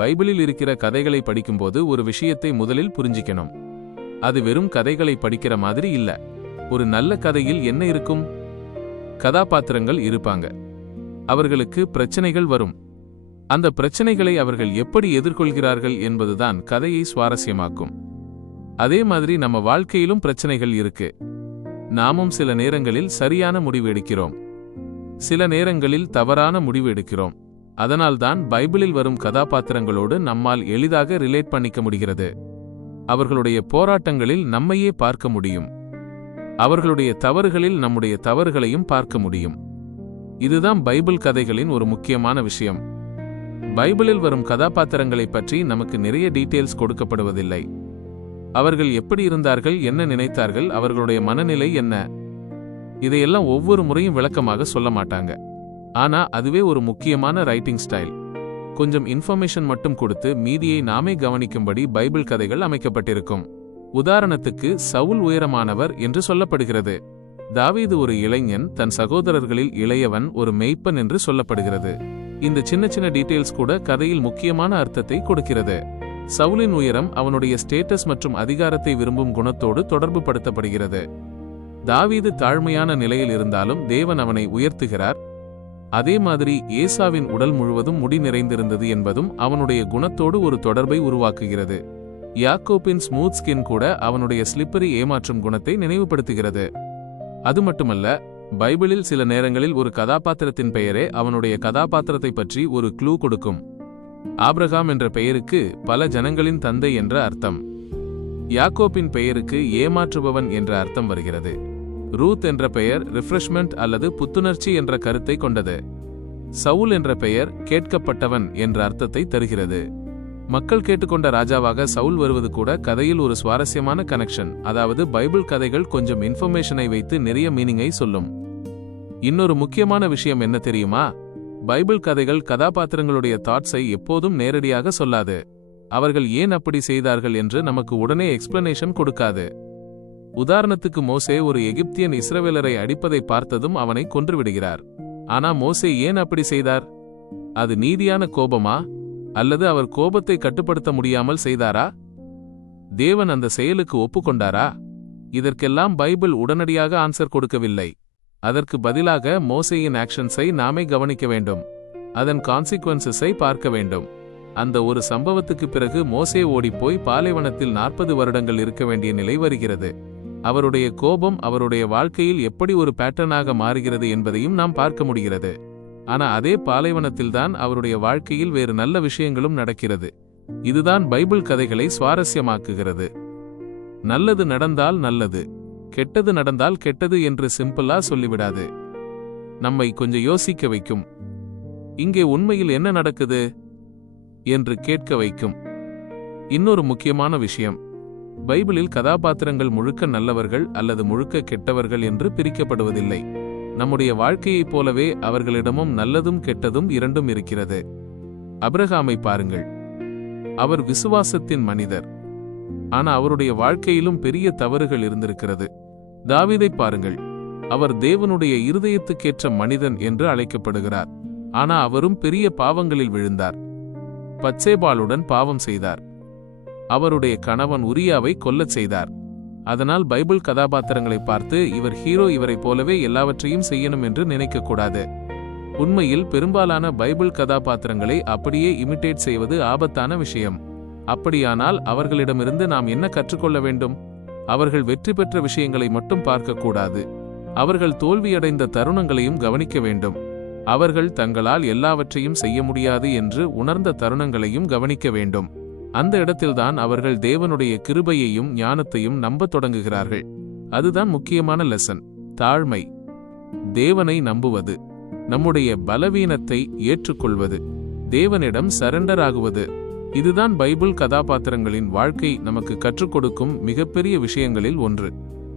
பைபிளில் இருக்கிற கதைகளை படிக்கும்போது ஒரு விஷயத்தை முதலில் புரிஞ்சிக்கணும். அது வெறும் கதைகளை படிக்கிற மாதிரி இல்ல. ஒரு நல்ல கதையில் என்ன இருக்கும்? கதாபாத்திரங்கள் இருப்பாங்க. அவர்களுக்கு பிரச்சனைகள் வரும். அந்த பிரச்சனைகளை அவர்கள் எப்படி எதிர்கொள்கிறார்கள் என்பதுதான் கதையை சுவாரஸ்யமாக்கும். அதே மாதிரி நம்ம வாழ்க்கையிலும் பிரச்சனைகள் இருக்கு. நாமும் சில நேரங்களில் சரியான முடிவு எடுக்கிறோம், சில நேரங்களில் தவறான முடிவு எடுக்கிறோம். அதனால்தான் பைபிளில் வரும் கதாபாத்திரங்களோடு நம்மால் எளிதாக ரிலேட் பண்ணிக்க முடிகிறது. அவர்களுடைய போராட்டங்களில் நம்மையே பார்க்க முடியும். அவர்களுடைய தவறுகளில் நம்முடைய தவறுகளையும் பார்க்க முடியும். இதுதான் பைபிள் கதைகளின் ஒரு முக்கியமான விஷயம். பைபிளில் வரும் கதாபாத்திரங்களை பற்றி நமக்கு நிறைய டீட்டெயில்ஸ் கொடுக்கப்படுவதில்லை. அவர்கள் எப்படி இருந்தார்கள், என்ன நினைத்தார்கள், அவர்களுடைய மனநிலை என்ன, இதையெல்லாம் ஒவ்வொரு முறையும் விளக்கமாக சொல்ல மாட்டாங்க. ஆனா அதுவே ஒரு முக்கியமான ரைட்டிங் ஸ்டைல். கொஞ்சம் இன்ஃபர்மேஷன் மட்டும் கொடுத்து மீதியை நாமே கவனிக்கும்படி பைபிள் கதைகள் அமைக்கப்பட்டிருக்கும். உதாரணத்துக்கு சவுல் உயரமானவர் என்று சொல்லப்படுகிறது. தாவீது ஒரு இளைஞன், தன் சகோதரர்களில் இளையவன், ஒரு மெய்ப்பன் என்று சொல்லப்படுகிறது. இந்த சின்ன சின்ன டீட்டெயில்ஸ் கூட கதையில் முக்கியமான அர்த்தத்தை கொடுக்கிறது. சவுலின் உயரம் அவனுடைய ஸ்டேட்டஸ் மற்றும் அதிகாரத்தை விரும்பும் குணத்தோடு தொடர்பு படுத்தப்படுகிறது. தாவீது தாழ்மையான நிலையில் இருந்தாலும் தேவன் அவனை உயர்த்துகிறார். அதே மாதிரி ஏசாவின் உடல் முழுவதும் முடி நிறைந்திருந்தது என்பதும் அவனுடைய குணத்தோடு ஒரு தொடர்பை உருவாக்குகிறது. யாக்கோப்பின் ஸ்மூத் ஸ்கின் கூட அவனுடைய ஸ்லிப்பரி ஏமாற்றும் குணத்தை நினைவுபடுத்துகிறது. அது மட்டுமல்ல, பைபிளில் சில நேரங்களில் ஒரு கதாபாத்திரத்தின் பெயரே அவனுடைய கதாபாத்திரத்தை பற்றி ஒரு க்ளூ கொடுக்கும். ஆபிரகாம் என்ற பெயருக்கு பல ஜனங்களின் தந்தை என்ற அர்த்தம். யாக்கோப்பின் பெயருக்கு ஏமாற்றுபவன் என்ற அர்த்தம் வருகிறது. ரூத் என்ற பெயர் ரிஃப்ரெஷ்மெண்ட் அல்லது புத்துணர்ச்சி என்ற கருத்தை கொண்டது. சவுல் என்ற பெயர் கேட்கப்பட்டவன் என்ற அர்த்தத்தை தருகிறது. மக்கள் கேட்டுக்கொண்ட ராஜாவாக சவுல் வருவது கூட கதையில் ஒரு சுவாரஸ்யமான கனெக்ஷன். அதாவது பைபிள் கதைகள் கொஞ்சம் இன்ஃபர்மேஷனை வைத்து நிறைய மீனிங்கை சொல்லும். இன்னொரு முக்கியமான விஷயம் என்ன தெரியுமா? பைபிள் கதைகள் கதாபாத்திரங்களுடைய தாட்ஸை எப்போதும் நேரடியாக சொல்லாது. அவர்கள் ஏன் அப்படி செய்தார்கள் என்று நமக்கு உடனே எக்ஸ்பிளனேஷன் கொடுக்காது. உதாரணத்துக்கு, மோசே ஒரு எகிப்தியன் இஸ்ரவேலரை அடிப்பதை பார்த்ததும் அவனை கொன்றுவிடுகிறார். ஆனா மோசே ஏன் அப்படி செய்தார்? அது நீதியான கோபமா, அல்லது அவர் கோபத்தை கட்டுப்படுத்த முடியாமல் செய்தாரா? தேவன் அந்த செயலுக்கு ஒப்புக்கொண்டாரா? இதற்கெல்லாம் பைபிள் உடனடியாக ஆன்சர் கொடுக்கவில்லை. அதற்கு பதிலாக மோசேயின் ஆக்ஷன்ஸை நாமே கவனிக்க வேண்டும். அதன் கான்சிக்வன்சஸை பார்க்க வேண்டும். அந்த ஒரு சம்பவத்துக்கு பிறகு மோசே ஓடிப்போய் பாலைவனத்தில் 40 வருடங்கள் இருக்க வேண்டிய நிலை வருகிறது. அவருடைய கோபம் அவருடைய வாழ்க்கையில் எப்படி ஒரு பேட்டர்னாக மாறுகிறது என்பதையும் நாம் பார்க்க முடிகிறது. ஆனா அதே பாலைவனத்தில்தான் அவருடைய வாழ்க்கையில் வேறு நல்ல விஷயங்களும் நடக்கிறது. இதுதான் பைபிள் கதைகளை சுவாரஸ்யமாக்குகிறது. நல்லது நடந்தால் நல்லது, கெட்டது நடந்தால் கெட்டது என்று சிம்பிளா சொல்லிவிடாது. நம்மை கொஞ்சம் யோசிக்க வைக்கும். இங்கே உண்மையில் என்ன நடக்குது என்று கேட்க வைக்கும். இன்னொரு முக்கியமான விஷயம், பைபிளில் கதாபாத்திரங்கள் முழுக்க நல்லவர்கள் அல்லது முழுக்க கெட்டவர்கள் என்று பிரிக்கப்படுவதில்லை. நம்முடைய வாழ்க்கையைப் போலவே அவர்களிடமும் நல்லதும் கெட்டதும் இரண்டும் இருக்கிறது. அபிரகாமை பாருங்கள். அவர் விசுவாசத்தின் மனிதர். ஆனா அவருடைய வாழ்க்கையிலும் பெரிய தவறுகள் இருந்திருக்கிறது. தாவீதை பாருங்கள். அவர் தேவனுடைய இருதயத்துக்கேற்ற மனிதன் என்று அழைக்கப்படுகிறார். ஆனா அவரும் பெரிய பாவங்களில் விழுந்தார். பத்சேபாளுடன் பாவம் செய்தார். அவருடைய கணவன் உரியாவை கொல்லச் செய்தார். அதனால் பைபிள் கதாபாத்திரங்களை பார்த்து இவர் ஹீரோ, இவரை போலவே எல்லாவற்றையும் செய்யணும் என்று நினைக்கக்கூடாது. உண்மையில் பெரும்பாலான பைபிள் கதாபாத்திரங்களை அப்படியே இமிட்டேட் செய்வது ஆபத்தான விஷயம். அப்படியானால் அவர்களிடமிருந்து நாம் என்ன கற்றுக்கொள்ள வேண்டும்? அவர்கள் வெற்றி பெற்ற விஷயங்களை மட்டும் பார்க்கக்கூடாது. அவர்கள் தோல்வியடைந்த தருணங்களையும் கவனிக்க வேண்டும். அவர்கள் தங்களால் எல்லாவற்றையும் செய்ய முடியாது என்று உணர்ந்த தருணங்களையும் கவனிக்க வேண்டும். அந்த இடத்தில்தான் அவர்கள் தேவனுடைய கிருபையையும் ஞானத்தையும் நம்பத் தொடங்குகிறார்கள். அதுதான் முக்கியமான லெசன். தாழ்மை, தேவனை நம்புவது, நம்முடைய பலவீனத்தை ஏற்றுக்கொள்வது, தேவனிடம் சரண்டர் ஆகுவது. இதுதான் பைபிள் கதாபாத்திரங்களின் வாழ்க்கை நமக்கு கற்றுக் கொடுக்கும் மிகப்பெரிய விஷயங்களில் ஒன்று.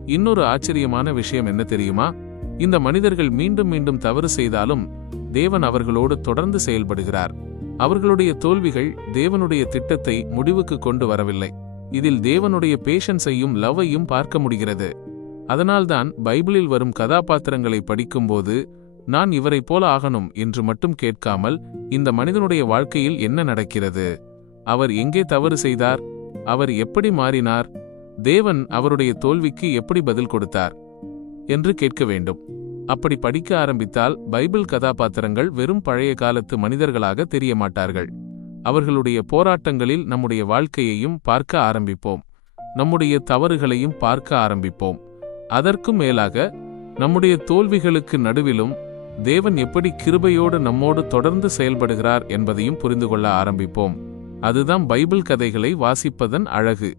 இன்னொரு ஆச்சரியமான விஷயம் என்ன தெரியுமா? இந்த மனிதர்கள் மீண்டும் மீண்டும் தவறு செய்தாலும் தேவன் அவர்களோடு தொடர்ந்து செயல்படுகிறார். அவர்களுடைய தோல்விகள் தேவனுடைய திட்டத்தை முடிவுக்கு கொண்டு வரவில்லை. இதில் தேவனுடைய பேஷன்ஸையும் லவ்வையும் பார்க்க முடிகிறது. அதனால்தான் பைபிளில் வரும் கதாபாத்திரங்களை படிக்கும்போது நான் இவரை போல ஆகணும் என்று மட்டும் கேட்காமல், இந்த மனிதனுடைய வாழ்க்கையில் என்ன நடக்கிறது, அவர் எங்கே தவறு செய்தார்? அவர் எப்படி மாறினார்? தேவன் அவருடைய தோல்விக்கு எப்படி பதில் கொடுத்தார் என்று கேட்க வேண்டும். அப்படி படிக்க ஆரம்பித்தால் பைபிள் கதாபாத்திரங்கள் வெறும் பழைய காலத்து மனிதர்களாக தெரிய மாட்டார்கள். அவர்களுடைய போராட்டங்களில் நம்முடைய வாழ்க்கையையும் பார்க்க ஆரம்பிப்போம். நம்முடைய தவறுகளையும் பார்க்க ஆரம்பிப்போம். அதற்கும் மேலாக நம்முடைய தோல்விகளுக்கு நடுவிலும் தேவன் எப்படி கிருபையோடு நம்மோடு தொடர்ந்து செயல்படுகிறார் என்பதையும் புரிந்து கொள்ள ஆரம்பிப்போம். அதுதான் பைபிள் கதைகளை வாசிப்பதன் அழகு.